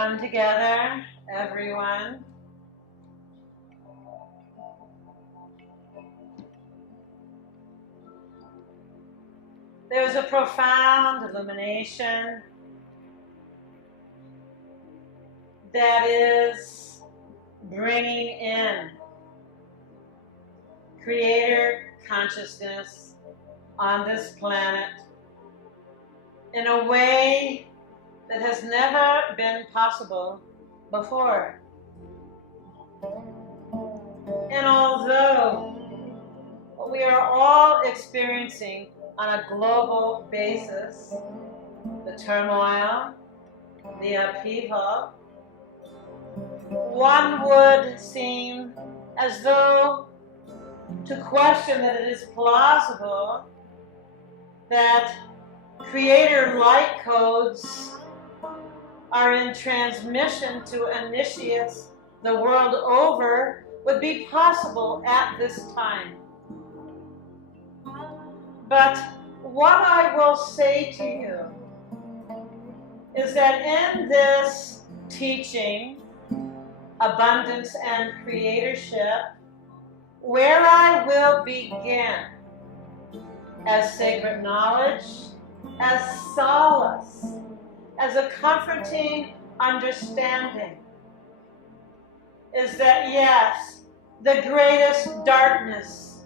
Come together, everyone. There's a profound illumination that is bringing in creator consciousness on this planet in a way that has never been possible before. And although what we are all experiencing on a global basis, the turmoil, the upheaval, one would seem as though to question that it is plausible that creator light codes are in transmission to initiates the world over would be possible at this time. But what I will say to you is that in this teaching, abundance and creatorship, where I will begin as sacred knowledge, as solace, as a comforting understanding, is that yes, the greatest darkness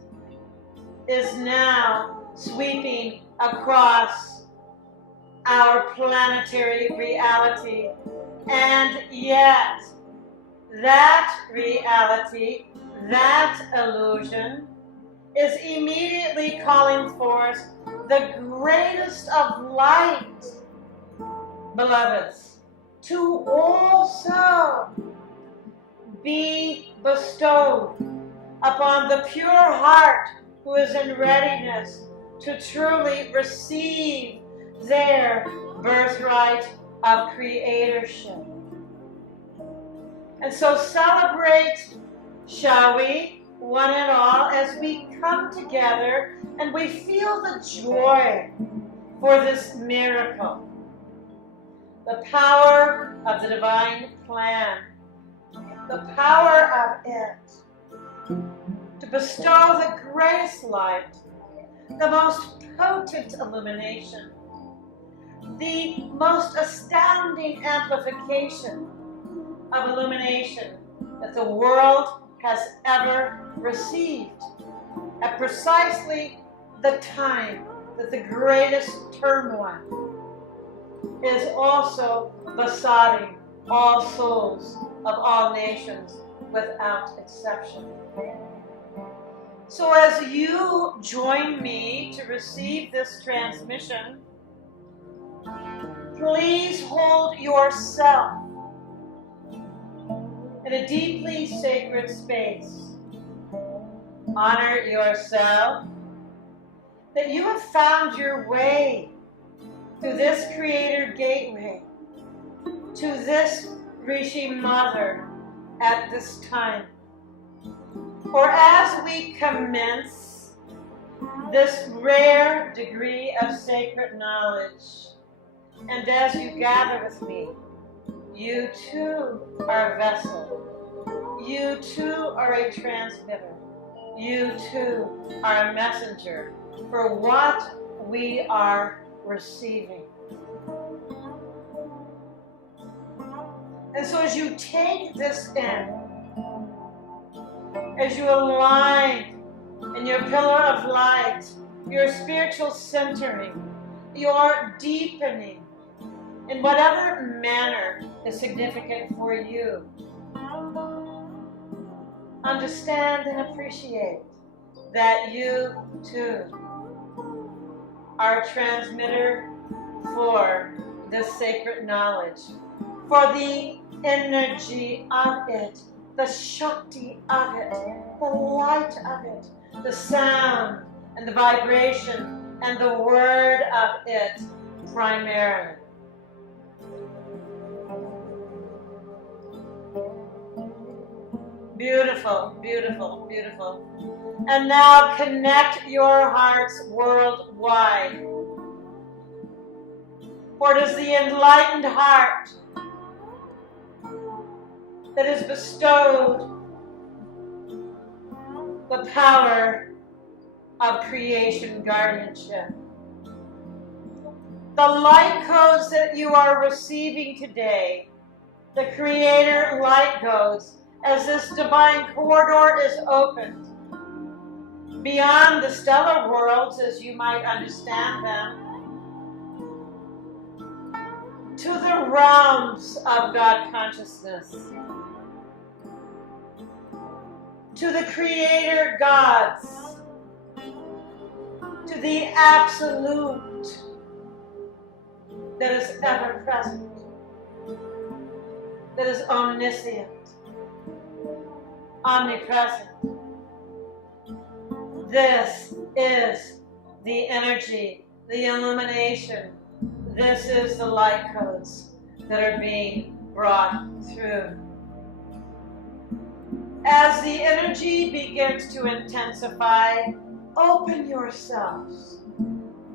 is now sweeping across our planetary reality, and yet that reality, that illusion, is immediately calling forth the greatest of light, beloveds, to also be bestowed upon the pure heart who is in readiness to truly receive their birthright of creatorship. And so celebrate, shall we, one and all, as we come together and we feel the joy for this miracle. The power of the divine plan, the power of it, to bestow the greatest light, the most potent illumination, the most astounding amplification of illumination that the world has ever received at precisely the time that the greatest turmoil is also besotting all souls of all nations without exception. So as you join me to receive this transmission, please hold yourself in a deeply sacred space. Honor yourself that you have found your way through this creator gateway to this Rishi mother at this time. For as we commence this rare degree of sacred knowledge, and as you gather with me, you too are a vessel. You too are a transmitter. You too are a messenger for what we are receiving. And so as you take this in, as you align in your pillar of light, your spiritual centering, your deepening, in whatever manner is significant for you, understand and appreciate that you too are a transmitter for this sacred knowledge, for the energy of it, the Shakti of it, the light of it, the sound and the vibration and the word of it primarily. Beautiful, beautiful, beautiful. And now connect your hearts worldwide. For it is the enlightened heart that is bestowed the power of creation guardianship. The light codes that you are receiving today, the Creator light codes, as this divine corridor is opened beyond the stellar worlds as you might understand them, to the realms of God consciousness, to the Creator gods, to the absolute that is ever present, that is omniscient, omnipresent. This is the energy, the illumination. This is the light codes that are being brought through. As the energy begins to intensify, open yourselves.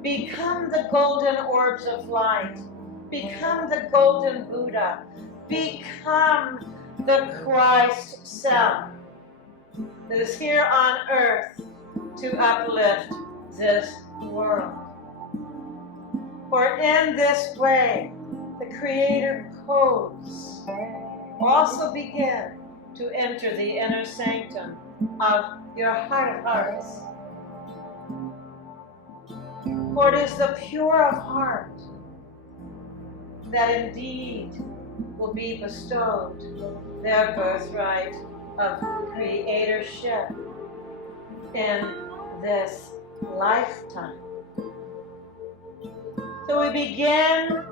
Become the golden orbs of light. Become the golden Buddha. Become the Christ self that is here on earth to uplift this world. For in this way, the Creator codes also begin to enter the inner sanctum of your heart of hearts. For it is the pure of heart that indeed will be bestowed their birthright of creatorship in this lifetime. So we begin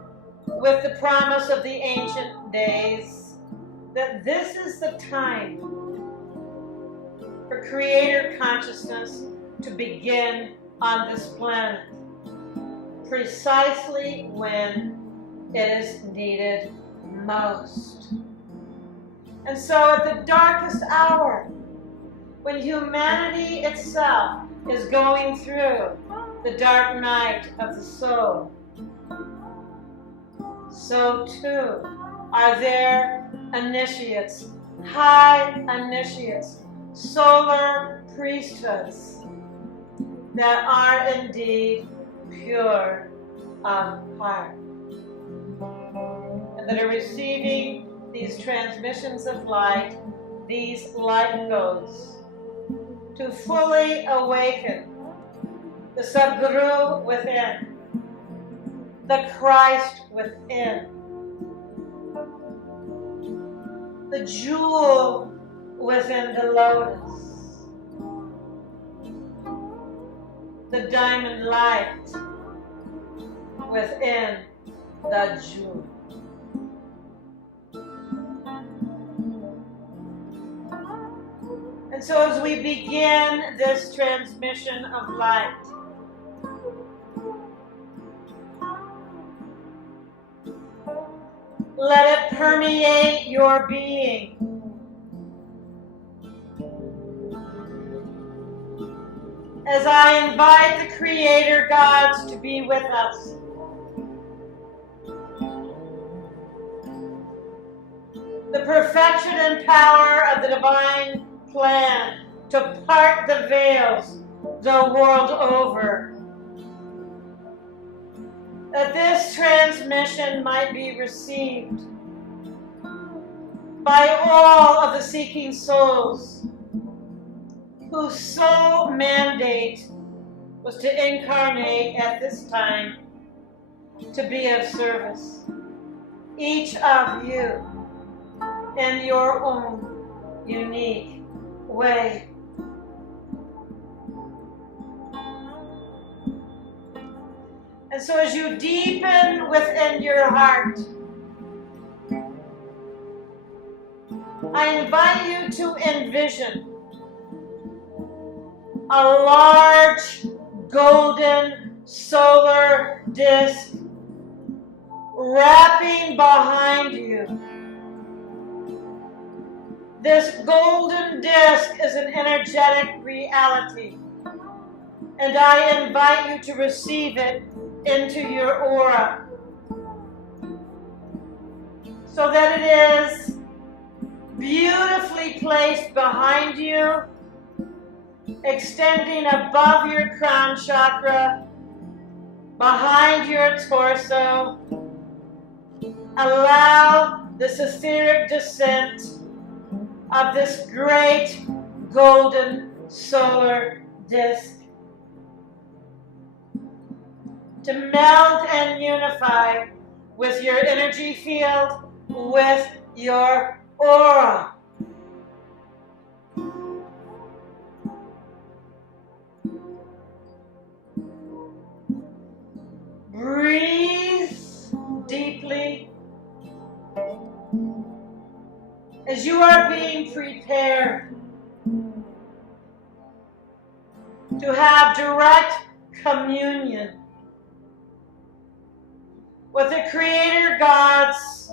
with the promise of the ancient days that this is the time for Creator consciousness to begin on this planet, precisely when it is needed most. And so at the darkest hour, when humanity itself is going through the dark night of the soul, so too are there initiates, high initiates, solar priesthoods that are indeed pure of heart, and that are receiving these transmissions of light, these light codes, to fully awaken the Sadguru within, the Christ within, the jewel within the lotus, the diamond light within the jewel. And so as we begin this transmission of light, let it permeate your being. As I invite the Creator gods to be with us, the perfection and power of the divine plan to part the veils the world over, that this transmission might be received by all of the seeking souls whose sole mandate was to incarnate at this time to be of service. Each of you in your own unique way. And so as you deepen within your heart, I invite you to envision a large golden solar disk wrapping behind you. This golden disk is an energetic reality, and I invite you to receive it into your aura, so that it is beautifully placed behind you, extending above your crown chakra, behind your torso. Allow this etheric descent of this great golden solar disk to meld and unify with your energy field, with your aura. Breathe deeply as you are being prepared to have direct communion with the creator gods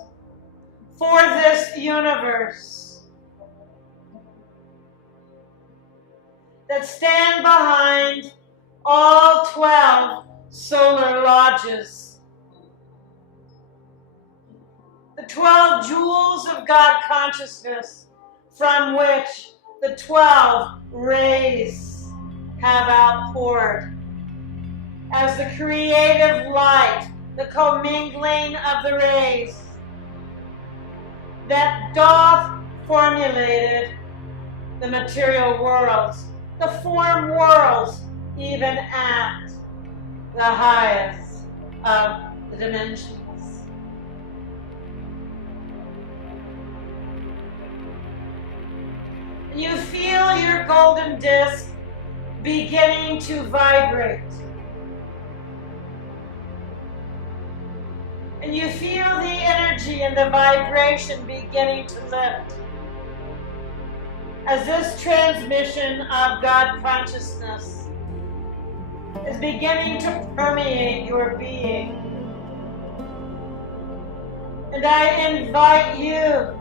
for this universe that stand behind all 12 solar lodges. The 12 jewels of God consciousness from which the 12 rays have outpoured as the creative light, the commingling of the rays that doth formulated the material worlds, the form worlds, even at the highest of the dimensions. You feel your golden disc beginning to vibrate. And you feel the energy and the vibration beginning to lift as this transmission of God consciousness is beginning to permeate your being. And I invite you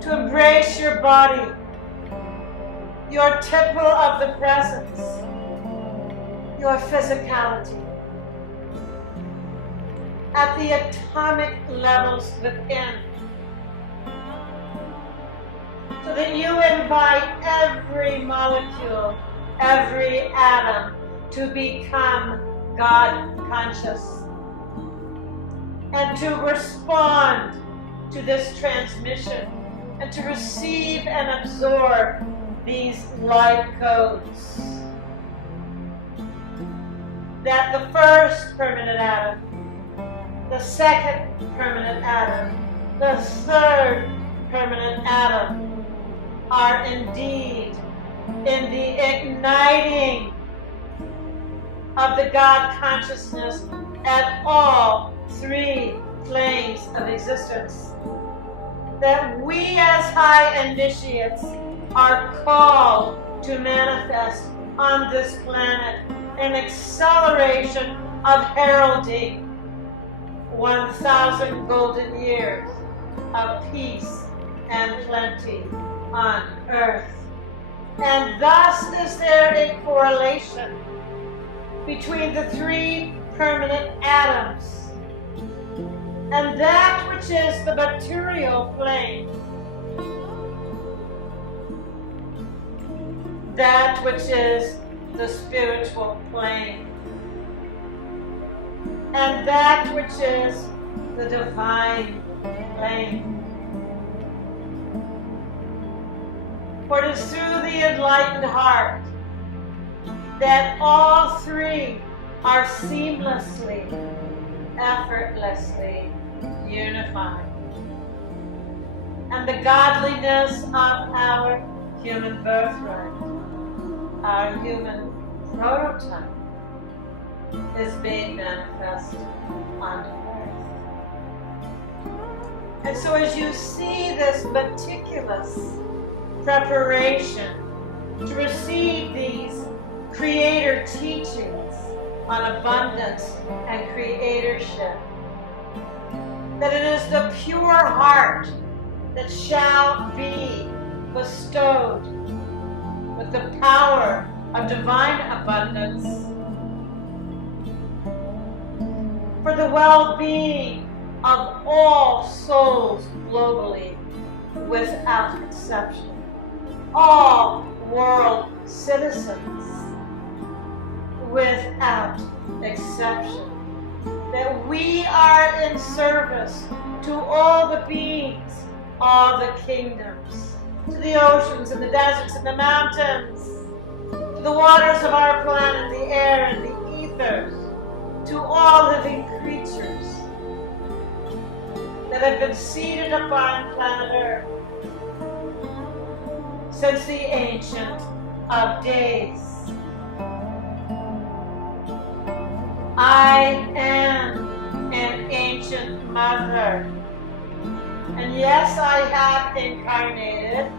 to embrace your body, your temple of the presence, your physicality, at the atomic levels within, so that you invite every molecule, every atom to become God conscious and to respond to this transmission and to receive and absorb these light codes. That the first permanent atom, the second permanent atom, the third permanent atom are indeed in the igniting of the God consciousness at all three planes of existence. That we as high initiates are called to manifest on this planet an acceleration of heralding 1,000 golden years of peace and plenty on earth. And thus is there a correlation between the three permanent atoms and that which is the material plane, that which is the spiritual plane, and that which is the divine plane. For it is through the enlightened heart that all three are seamlessly, effortlessly unified. And the godliness of our human birthright, our human prototype, is being manifest on earth. And so as you see this meticulous preparation to receive these creator teachings on abundance and creatorship, that it is the pure heart that shall be bestowed with the power of divine abundance for the well-being of all souls globally, without exception. All world citizens, without exception. That we are in service to all the beings, all the kingdoms, to the oceans and the deserts and the mountains, to the waters of our planet, the air and the ethers, to all living creatures that have been seated upon planet Earth since the ancient of days. I am an ancient mother. And yes, I have incarnated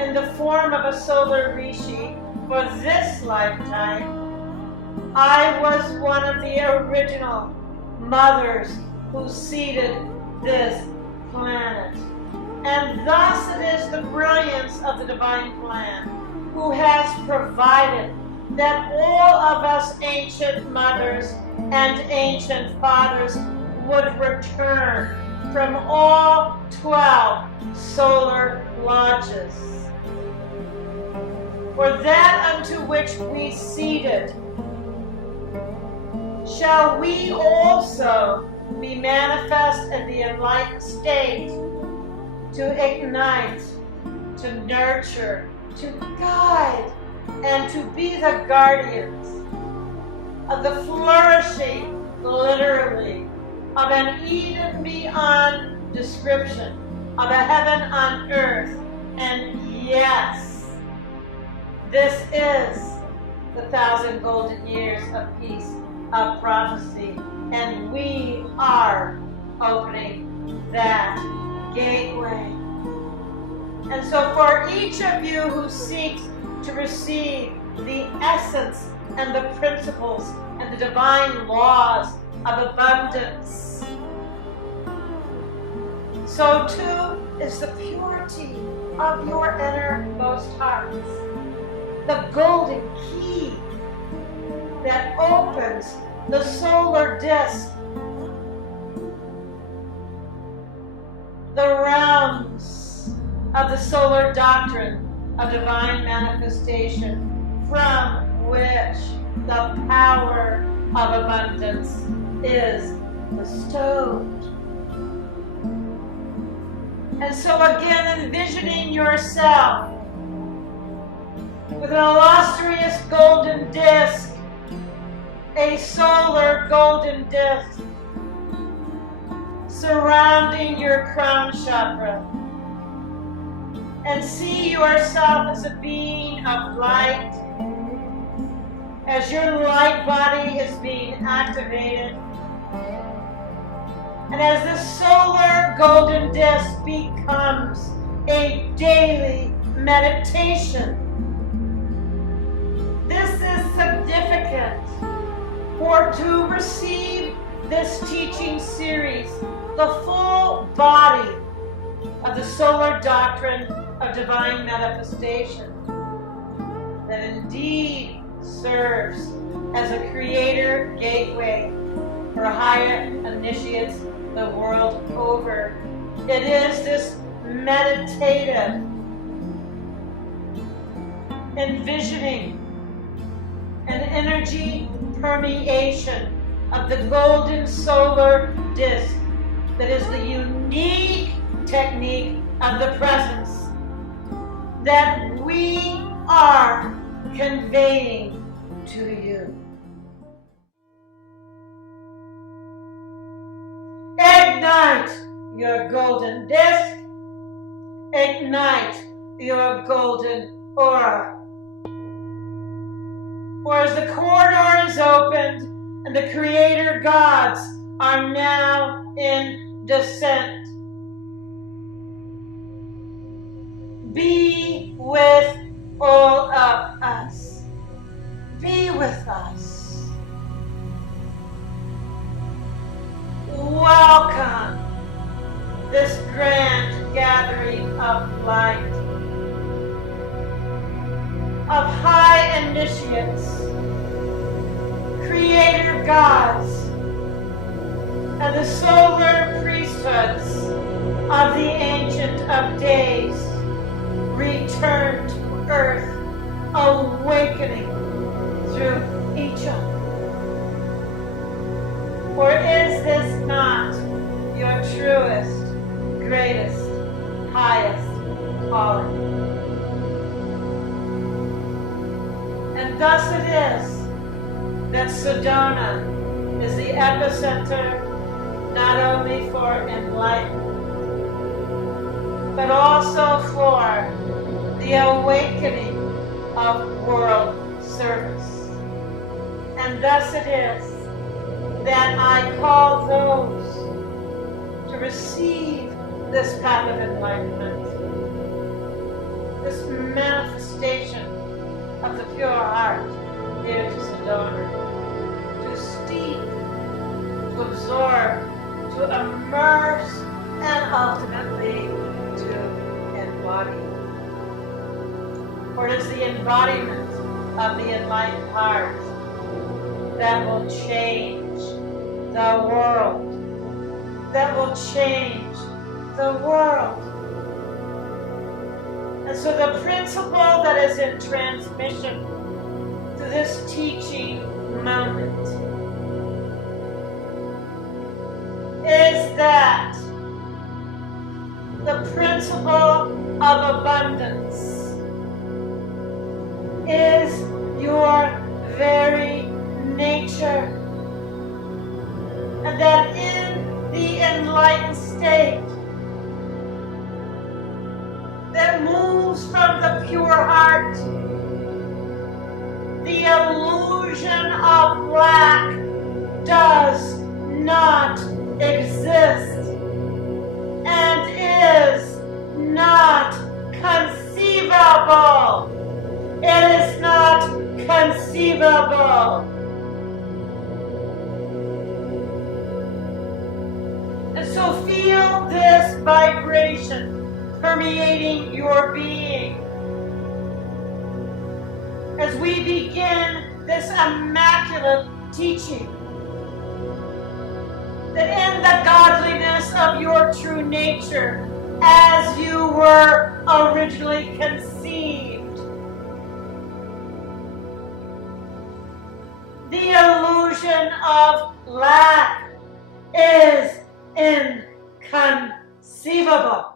in the form of a solar Rishi for this lifetime. I was one of the original mothers who seeded this planet. And thus it is the brilliance of the divine plan who has provided that all of us ancient mothers and ancient fathers would return from all 12 solar lodges. For that unto which we seeded, shall we also be manifest in the enlightened state to ignite, to nurture, to guide, and to be the guardians of the flourishing, literally, of an Eden beyond description, of a heaven on earth. And yes, this is the 1,000 golden years of peace, of prophecy, and we are opening that gateway. And so for each of you who seeks to receive the essence and the principles and the divine laws of abundance, so too is the purity of your innermost hearts, the golden key that opens the solar disk, the realms of the solar doctrine of divine manifestation, from which the power of abundance is bestowed. And so again, envisioning yourself with an illustrious golden disc, a solar golden disc, surrounding your crown chakra, and see yourself as a being of light, as your light body is being activated, and as this solar golden disc becomes a daily meditation. This is significant, for to receive this teaching series, the full body of the solar doctrine of divine manifestation, that indeed serves as a creator gateway for higher initiates the world over. It is this meditative envisioning an energy permeation of the golden solar disk that is the unique technique of the presence that we are conveying to you. Ignite your golden disc. Ignite your golden aura. For as the corridor is opened and the creator gods are now in descent, be with all of us. Be with us. Welcome this grand gathering of light, of high initiates, creator gods, and the solar priesthoods of the Ancient of Days return to earth, awakening through each other. For is this not your truest, greatest, highest calling? And thus it is that Sedona is the epicenter not only for enlightenment, but also for the awakening of world service. And thus it is that I call those to receive this path of enlightenment, this manifestation of the pure heart here to Sedona, to steep, to absorb, to immerse, and ultimately to embody. For it is the embodiment of the enlightened heart that will change the world. That will change the world. And so the principle that is in transmission to this teaching moment is that the principle of abundance is your very nature, and that in the enlightened state that moves from the pure heart, the illusion of lack does not exist and is not conceivable. It is not conceivable. And so feel this vibration permeating your being as we begin this immaculate teaching, that in the godliness of your true nature, as you were originally conceived, the illusion of lack is inconceivable.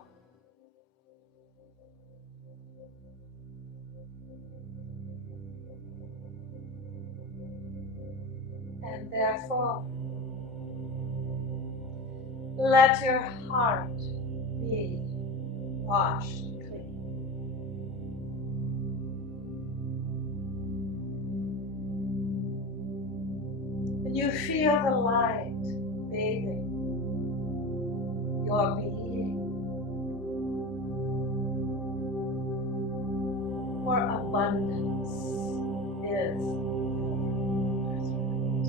And therefore, let your heart be washed clean. And you feel the light bathing your being. For abundance is your birthright.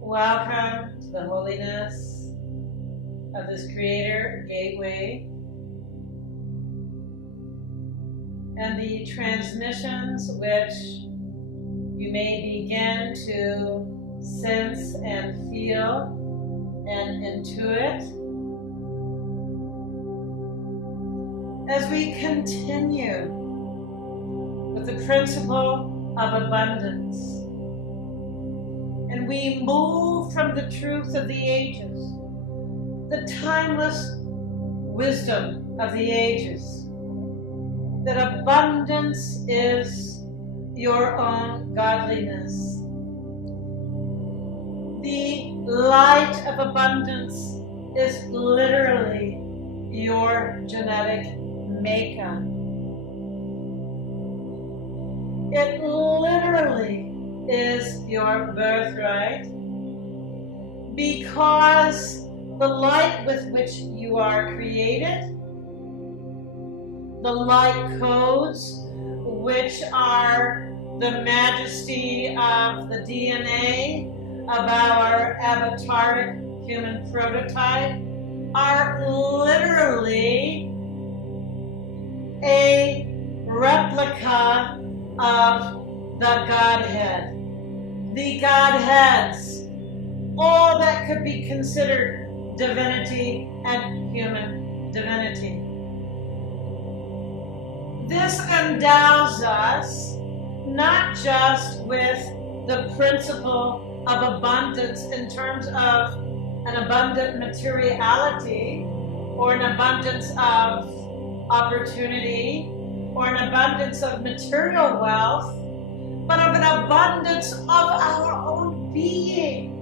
Welcome to the holiness of this Creator Gateway and the transmissions which you may begin to sense and feel and intuit as we continue with the principle of abundance. And we move from the truth of the ages, the timeless wisdom of the ages, that abundance is your own godliness. The light of abundance is literally your genetic makeup. It literally is your birthright, because the light with which you are created, the light codes, which are the majesty of the DNA of our avataric human prototype, are literally a replica of the Godhead. The Godheads, all that could be considered divinity and human divinity. This endows us not just with the principle of abundance in terms of an abundant materiality or an abundance of opportunity or an abundance of material wealth, but of an abundance of our own being.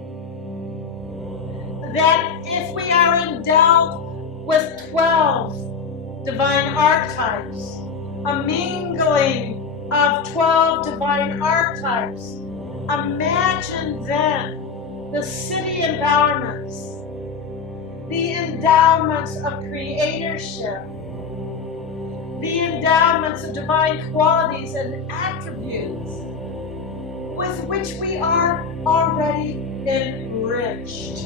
That if we are endowed with 12 divine archetypes, a mingling of 12 divine archetypes, imagine then the city endowments, the endowments of creatorship, the endowments of divine qualities and attributes with which we are already enriched.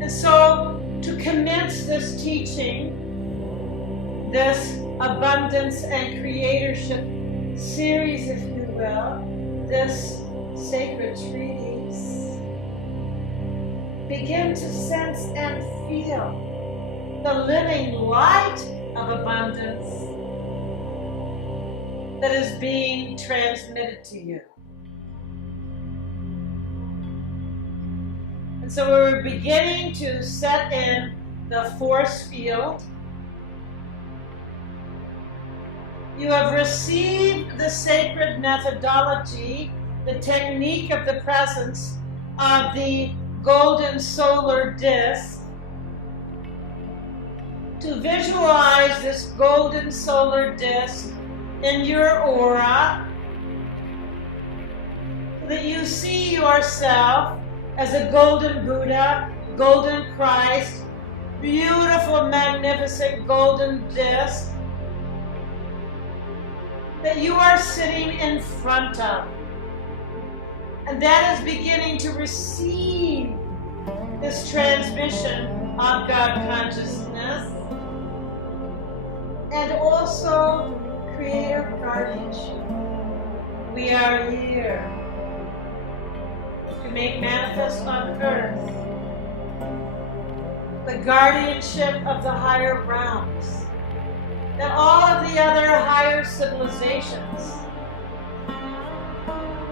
And so, to commence this teaching, this abundance and creatorship series, if you will, this sacred treatise, begin to sense and feel the living light of abundance that is being transmitted to you. And so we're beginning to set in the force field. You have received the sacred methodology, the technique of the presence of the golden solar disk, to visualize this golden solar disk in your aura, so that you see yourself as a golden Buddha, golden Christ, beautiful, magnificent golden disk that you are sitting in front of. And that is beginning to receive this transmission of God consciousness and also creator guardianship. We are here to make manifest on earth the guardianship of the higher realms, that all of the other higher civilizations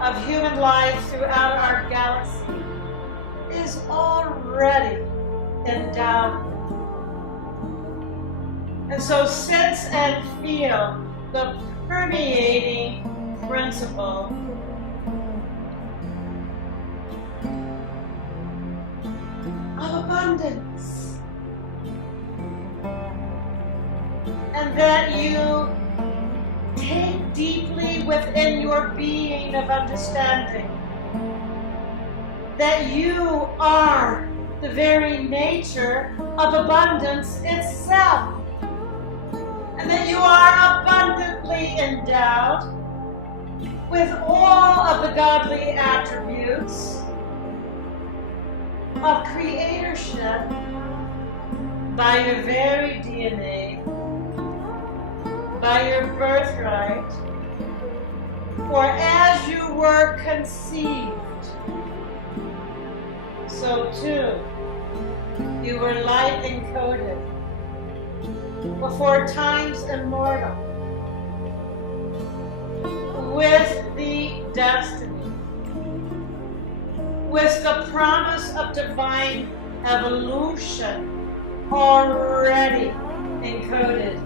of human life throughout our galaxy is already endowed. And so sense and feel the permeating principle of abundance. And that you take deeply within your being of understanding that you are the very nature of abundance itself, and that you are abundantly endowed with all of the godly attributes of creatorship by your very DNA, by your birthright, for as you were conceived, so too you were light encoded before times immortal with the destiny, with the promise of divine evolution already encoded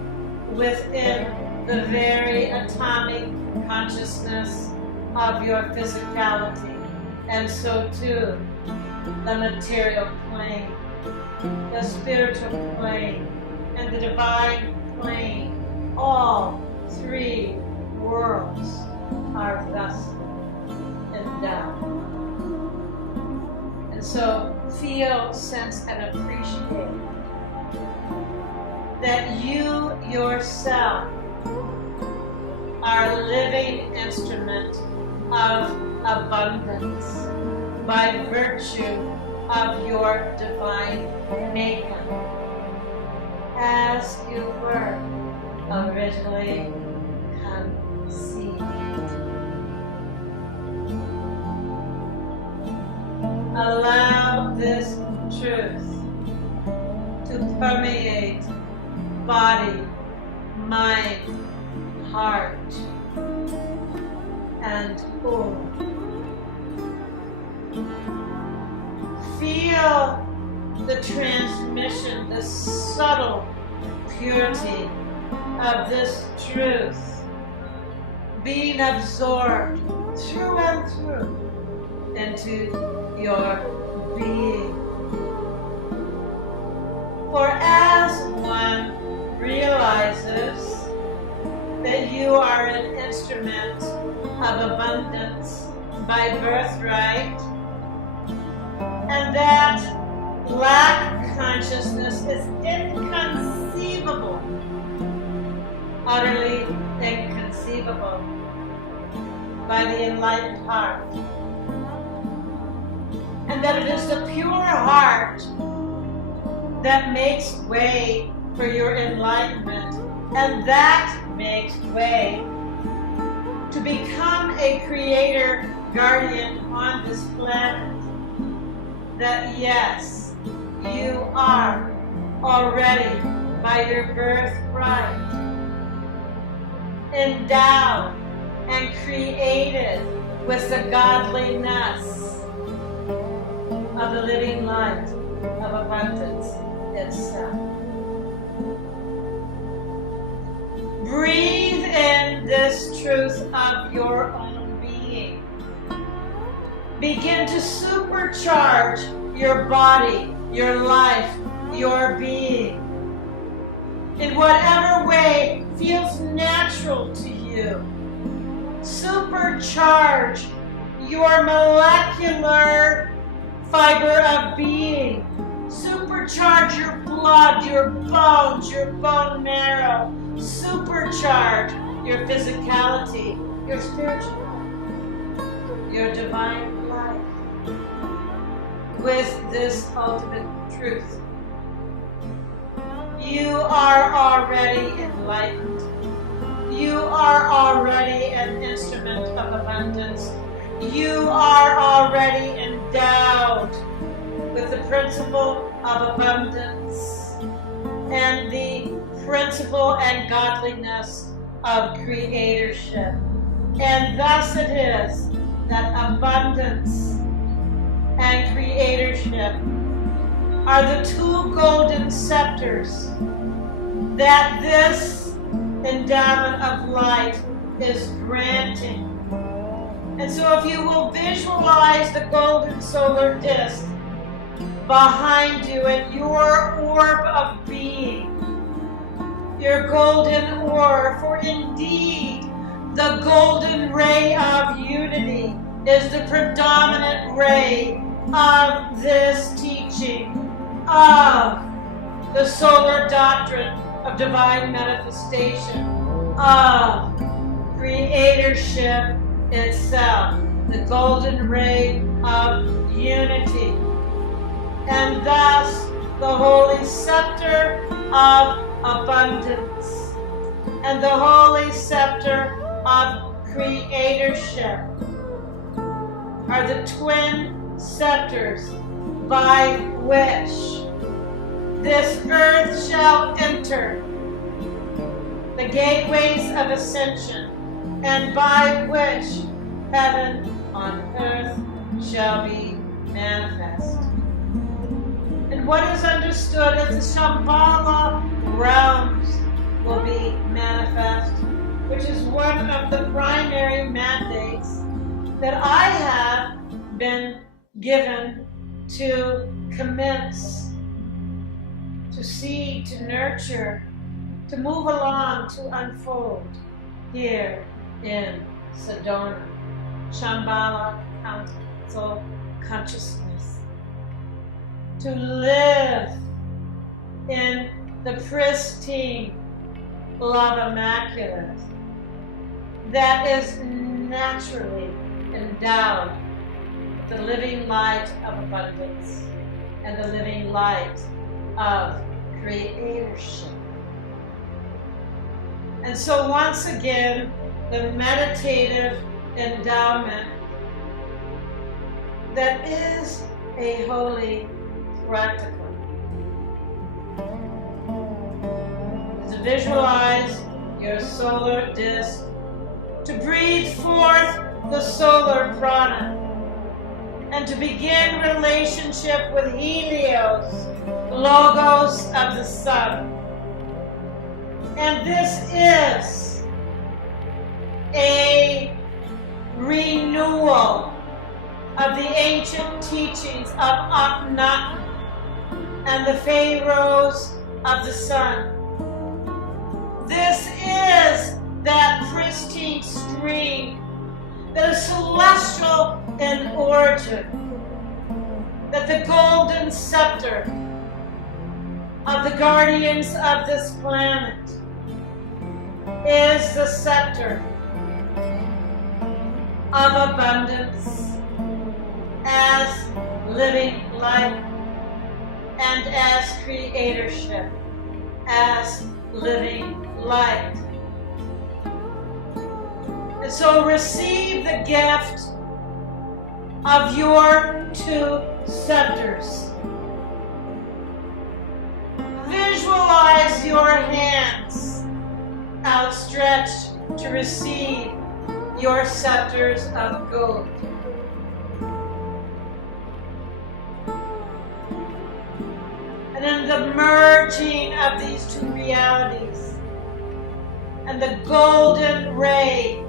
within the very atomic consciousness of your physicality, and so too the material plane, the spiritual plane, and the divine plane. All three worlds are thus endowed. And so feel sense and appreciate that you yourself are a living instrument of abundance by virtue of your divine makeup, as you were originally conceived. Allow this truth to permeate body, mind, heart, and aura. Feel the transmission, the subtle purity of this truth being absorbed through and through into your being. For as one realizes that you are an instrument of abundance by birthright, and that lack consciousness is inconceivable, utterly inconceivable by the enlightened heart, and that it is the pure heart that makes way for your enlightenment, and that makes way to become a creator guardian on this planet, that yes, you are already by your birthright endowed and created with the godliness of the living light of abundance itself. Breathe in this truth of your own being. Begin to supercharge your body, your life, your being in whatever way feels natural to you. Supercharge your molecular fiber of being. Supercharge your blood, your bones, your bone marrow. Supercharge your physicality, your spiritual life, your divine life with this ultimate truth. You are already enlightened. You are already an instrument of abundance. You are already endowed with the principle of abundance and the principle and godliness of creatorship. And thus it is that abundance and creatorship are the two golden scepters that this endowment of light is granting. And so if you will visualize the golden solar disk behind you and your orb of being, your golden orb, for indeed the golden ray of unity is the predominant ray of this teaching of the solar doctrine of divine manifestation, of creatorship itself, the golden ray of unity, and thus the holy scepter of abundance and the holy scepter of creatorship are the twin scepters by which this earth shall enter the gateways of ascension, and by which heaven on earth shall be manifest. And what is understood as the Shambhala realms will be manifest, which is one of the primary mandates that I have been given to commence, to see, to nurture, to move along, to unfold here in Sedona, Shambhala Council Consciousness. to live in the pristine love immaculate that is naturally endowed with the living light of abundance and the living light of creatorship. And so once again, the meditative endowment that is a holy practical is to visualize your solar disk, to breathe forth the solar prana, and to begin relationship with Helios, logos of the sun. And this is a renewal of the ancient teachings of Akhenaten and the pharaohs of the sun. This is that pristine stream that is celestial in origin, that the golden scepter of the guardians of this planet is the scepter of abundance as living light and as creatorship as living light. And so receive the gift of your two scepters. Visualize your hands outstretched to receive your scepters of gold. And in the merging of these two realities and the golden ray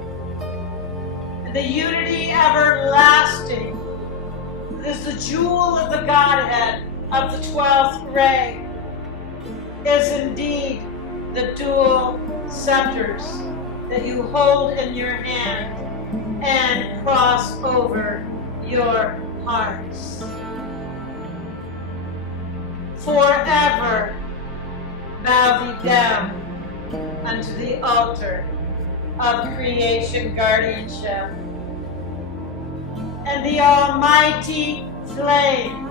and the unity everlasting, is the jewel of the Godhead of the 12th ray, is indeed the dual scepters that you hold in your hand and cross over your hearts. Forever bow thee down unto the altar of creation guardianship, and the almighty flame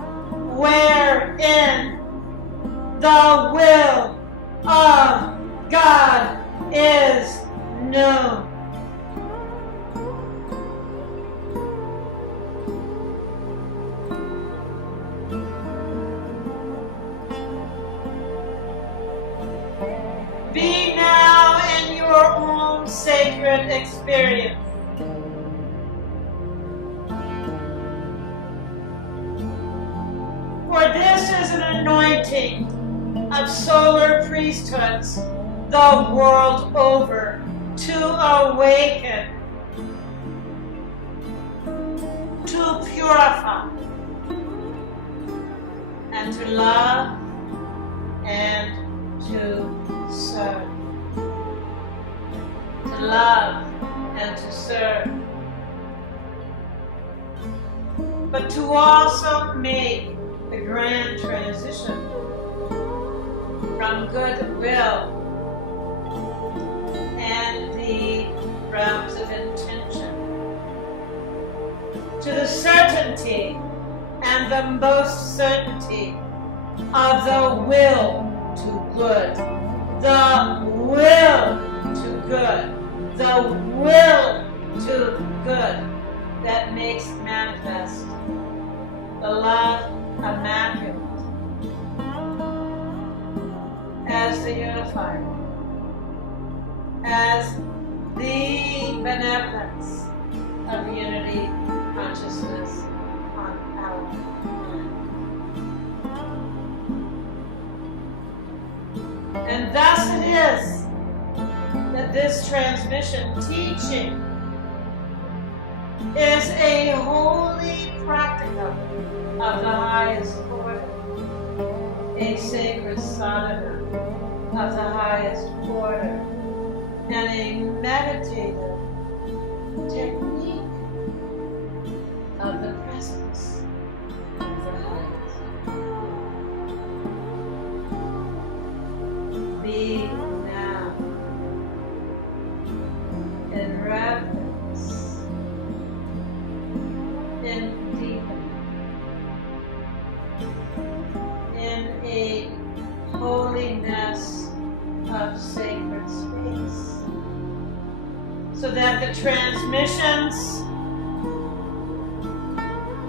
wherein the will of God is known. Be now in your own sacred experience. For this is an anointing of solar priesthoods the world over to awaken, to purify, and to love and to serve. To love and to serve. But to also make the grand transition from goodwill and the realms of intention to the certainty and the most certainty of the will to good, the will to good, the will to good that makes manifest the love immaculate as the unifier, as the benevolence of unity consciousness on our planet. And thus it is that this transmission teaching is a holy practicum of the highest order, a sacred sadhana of the highest order, and a meditative technique of the presence of the highest. that the transmissions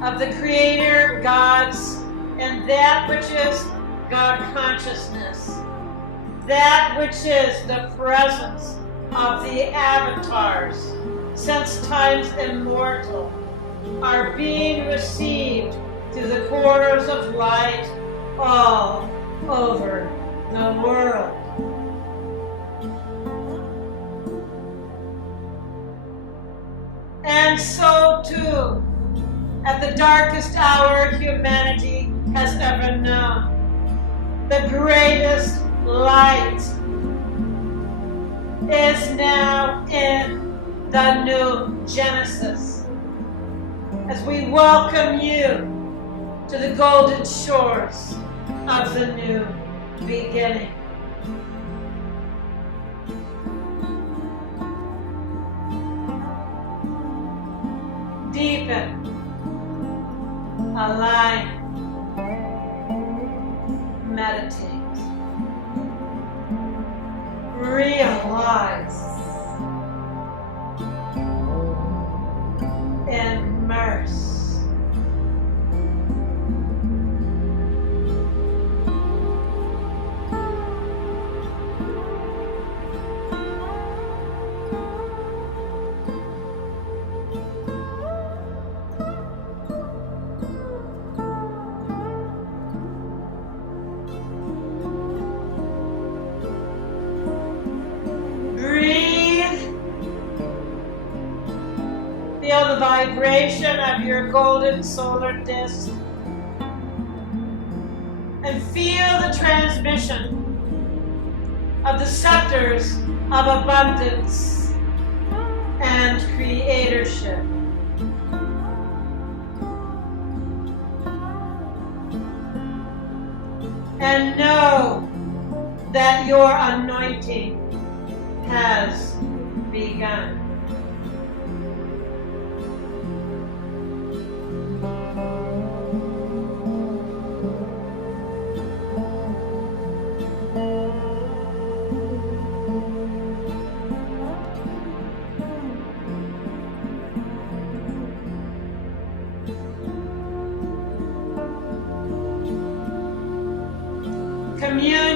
of the Creator, Gods, and that which is God consciousness, that which is the presence of the avatars, since time's immortal, are being received through the corridors of light all over the world. And so too, at the darkest hour humanity has ever known, the greatest light is now in the new Genesis. As we welcome you to the golden shores of the new beginning. Deepen, align, meditate, realize, immerse. Feel the vibration of your golden solar disk and feel the transmission of the scepters of abundance and creatorship. And know that your anointing has begun. Commune